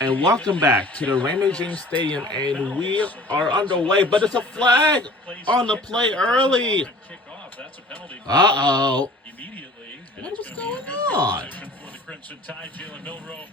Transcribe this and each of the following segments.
And welcome back to the Raymond James Stadium, and we are underway. But it's a flag on the play early. Uh-oh. What was going on? Crimson Tide, Jalen Milroe.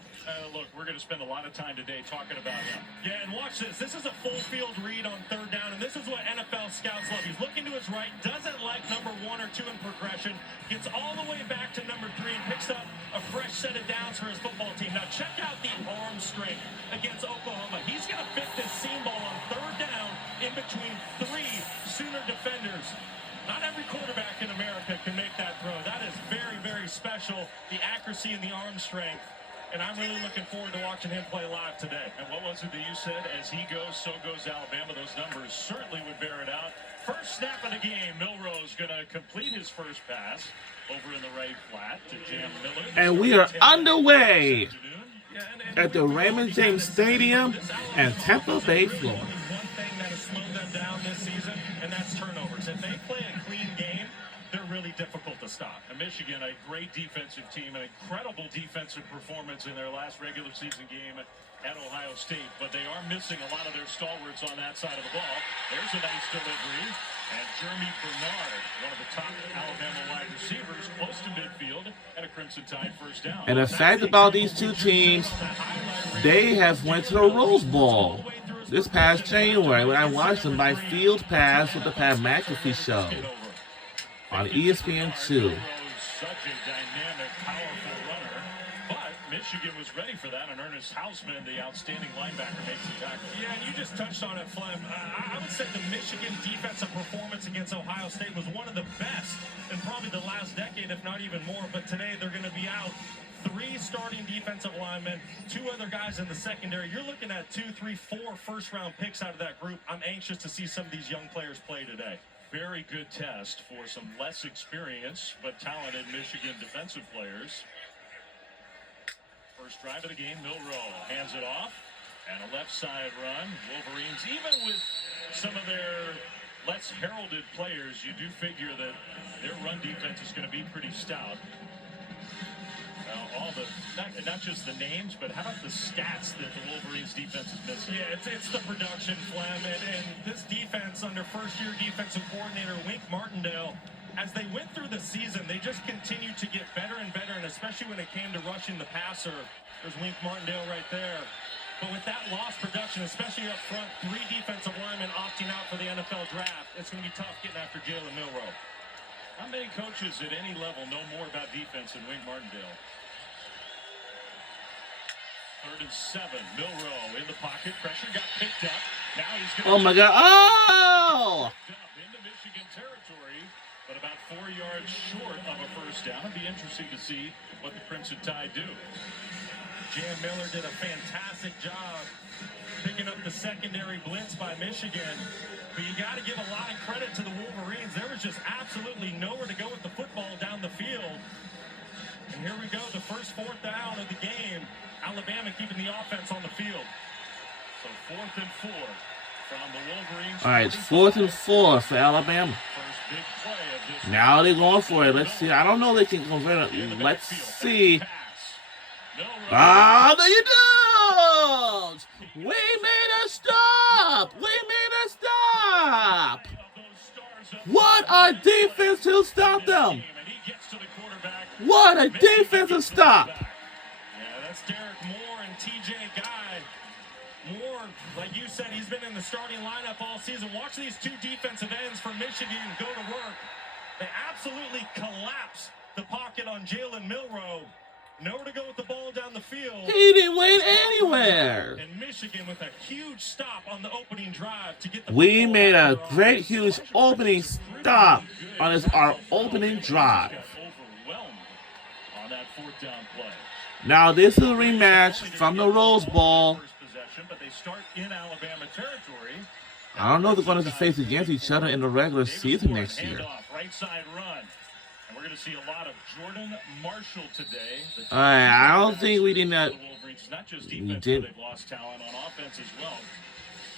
Look, we're going to spend a lot of time today talking about him. Yeah, and watch this. This is a full field read on third down, and this is what NFL scouts love. He's looking to his right, doesn't like number 1 or 2 in progression, gets all the way back to number 3 and picks up a fresh set of downs for his football team. Now check out the arm strength against Oklahoma. He's going to fit this seam ball on third down in between 3 Sooner defenders. Not every quarterback in America can make that throw. That is very, very special, the accuracy and the arm strength. And I'm really looking forward to watching him play live today. And what was it that you said? As he goes, so goes Alabama. Those numbers certainly would bear it out. First snap of the game, Milroe's going to complete his first pass over in the right flat to Jam Miller. And we are underway at the Raymond James Stadium in Tampa Bay, Florida. One thing that has slowed them down this season, and that's turnovers. If they play a clean game, they're really difficult to stop. And Michigan, a great defensive team, an incredible defensive performance in their last regular season game at Ohio State. But they are missing a lot of their stalwarts on that side of the ball. There's a nice delivery. And Jeremy Bernard, one of the top Alabama wide receivers, close to midfield, and a Crimson Tide first down. And the fact about these two teams, they have went to the Rose Bowl this past January when I watched them by Field Pass with the Pat McAfee show on ESPN2. Such a dynamic, powerful runner. But Michigan was ready for that, and Ernest Hausman, the outstanding linebacker, makes the tackle. Yeah, and you just touched on it, Flem. I would say the Michigan defensive performance against Ohio State was one of the best in probably the last decade, if not even more. But today they're going to be out 3 starting defensive linemen, 2 other guys in the secondary. You're looking at 2, 3, 4 first-round picks out of that group. I'm anxious to see some of these young players play today. Very good test for some less experienced but talented Michigan defensive players. First drive of the game, Milroe hands it off, and a left side run. Wolverines, even with some of their less heralded players, you do figure that their run defense is going to be pretty stout. All the not just the names, but how about the stats that the Wolverines defense is missing? Yeah, it's the production, Flem, and this defense under first-year defensive coordinator Wink Martindale, as they went through the season, they just continued to get better and better, and especially when it came to rushing the passer. There's Wink Martindale right there. But with that lost production, especially up front, 3 defensive linemen opting out for the NFL draft, it's going to be tough getting after Jalen Milroe. Not many coaches at any level know more about defense than Wink Martindale. 3rd and 7. Milroe in the pocket. Pressure got picked up. Now he's going to... Oh, my God. Oh! Into Michigan territory, but about 4 yards short of a first down. It'd be interesting to see what the Crimson Tide do. Jam Miller did a fantastic job picking up the secondary blitz by Michigan. But you got to give a lot of credit to the Wolverines. There was just absolutely nowhere to go with the football down the field. And here we go, the first 4th down of the game. Alabama keeping the offense on the field. So 4th and 4 from the Wolverines. All right, 4th and 4 for Alabama. First big play of this. Now they're going for it. Let's see. I don't know if they can convert it. Let's see. Ah, there you don't! We made a stop! We made a stop! What a defense to stop them! What a defensive stop! That's Derek Moore and TJ Guy. Moore, like you said, he's been in the starting lineup all season. Watch these 2 defensive ends for Michigan go to work. They absolutely collapse the pocket on Jalen Milroe. Nowhere to go with the ball down the field. He didn't wait anywhere. And Michigan with a huge stop on the opening drive to get the We made a great, huge opening stop on our opening drive. Overwhelmed on that 4th down play. Now, this is a rematch from the Rose Bowl. But they start in Alabama territory. I don't know if they're going to face against each other in the regular season next year. Right side run. And we're going to see a lot of Jordan Marshall today. I don't think we did not. Not just defense, but they've lost talent on offense as well.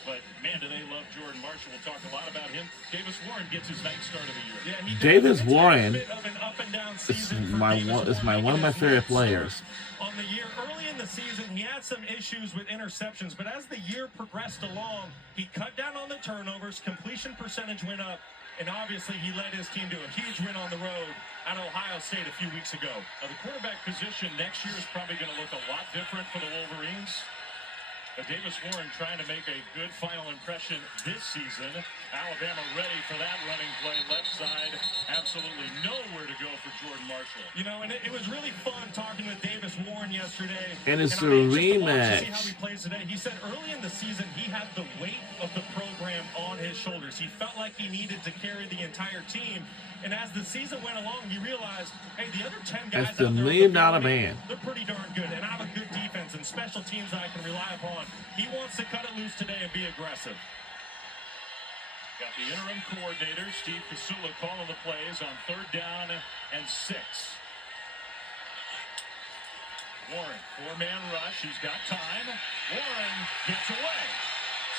But, man, do they love Jordan Marshall. We'll talk a lot about him. Davis Warren gets his ninth start of the year. Yeah, he Davis does. Warren It's been a bit of an up-and-down is season for my Davis one is my Warren, one of my making his favorite ninth start players. on the year. Early in the season, he had some issues with interceptions, but as the year progressed along, he cut down on the turnovers, completion percentage went up, and obviously he led his team to a huge win on the road at Ohio State a few weeks ago. The quarterback position next year is probably going to look a lot different for the Wolverines. But Davis Warren trying to make a good final impression this season. Alabama ready for that running play. Left side, absolutely nowhere to go for Jordan Marshall. You know, and it was really fun talking with Davis Warren yesterday. And it's I'm a anxious to watch to see rematch. how he plays today. He said early in the season he had the weight of the program on his shoulders. He felt like he needed to carry the entire team. And as the season went along, he realized, hey, the other 10 guys That's the out there $1 million on the field, man. they're pretty darn good. And I have a good defense and special teams that I can rely upon. He wants to cut it loose today and be aggressive. Got the interim coordinator, Steve Casula, calling the plays on 3rd down and 6. Warren, 4-man rush. He's got time. Warren gets away.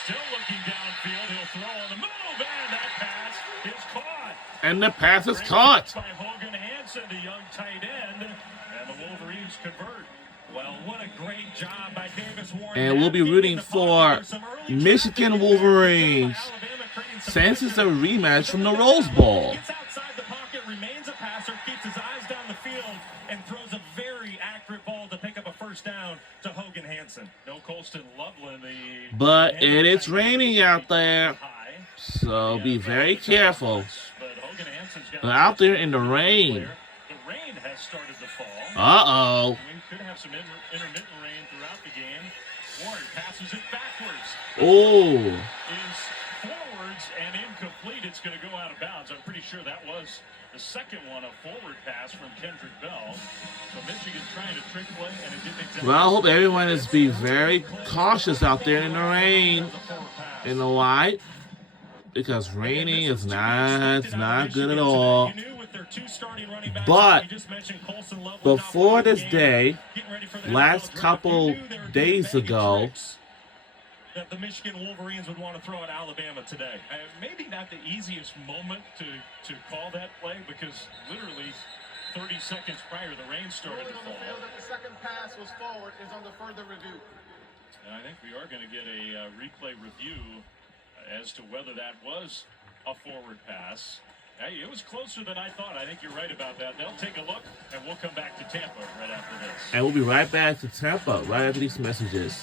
Still looking downfield. He'll throw on the move, and that pass is caught. And the pass is caught. By Hogan Hansen, the young tight end, and the Wolverines convert. Well, what a great job by Davis Warren. And we'll be rooting for Michigan Wolverines since it's a rematch from the Rose Bowl. Gets outside the pocket, remains a passer, keeps his eyes down the field, and throws a very accurate ball to pick up a first down to Hogan Hansen. No Colston Loveland, the But it's raining out there, so be very careful. But Hogan Hansen's got Out there in the rain. The rain has started to fall. Uh-oh. We could have some intermittent rain throughout the game. Warren passes it backwards. Oh. Is forwards and incomplete. It's going to go out of bounds. I'm pretty sure that was the second one, a forward pass from Kendrick Bell. So Michigan trying to trick play, and it didn't exactly. Well, I hope everyone is be very cautious out there in the rain. You know why? Because raining is not good at all. But before this day, last couple days ago, that the Michigan Wolverines would want to throw at Alabama today. Maybe not the easiest moment to call that play, because literally 30 seconds prior the rain started to fall. That the second pass was forward is under further review. And I think we are going to get a replay review as to whether that was a forward pass. Hey, it was closer than I thought. I think you're right about that. They'll take a look, and we'll come back to Tampa right after this. And we'll be right back to Tampa right after these messages.